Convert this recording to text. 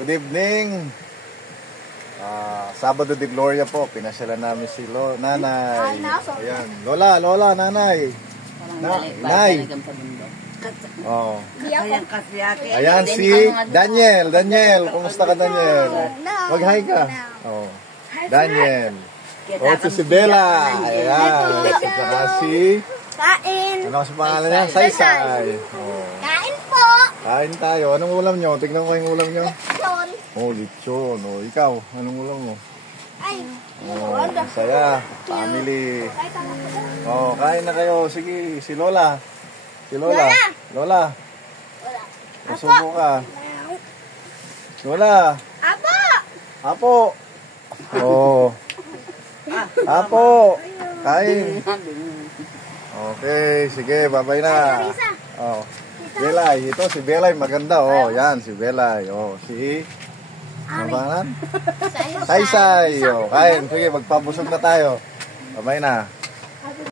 Good evening. Sabado de Gloria po. Pinasyalan namin si nanay. Ayan. Lola, nanay. Nay. Oh. Ayan si Daniel. Kumusta ka, Daniel? Mag-hi ka. Oh. Daniel. Oh, si Bella. Ayan. Saka si... Kain. Ano kasi pangalan niya? Saysay. Oh. Kain po. Kain tayo. Anong ulam nyo? Tignan ko yung ulam nyo. Lechon. Oh, lechon. Oh, ikaw, anong ulam mo? Ay. Oh, saya. Family. Oh, kain na kayo. Sige, si Lola. Lola. Wala. Masubo ka. Lola. Apo. Oh. Apo. Kain. Okay, sige, babay na. Oh. Belay, ito si Belay, maganda. Oh, yan, si Belay. Oh, si... Ano ba nga? Saysay. Oh, kain. Sige, magpabusog na tayo. Babay na.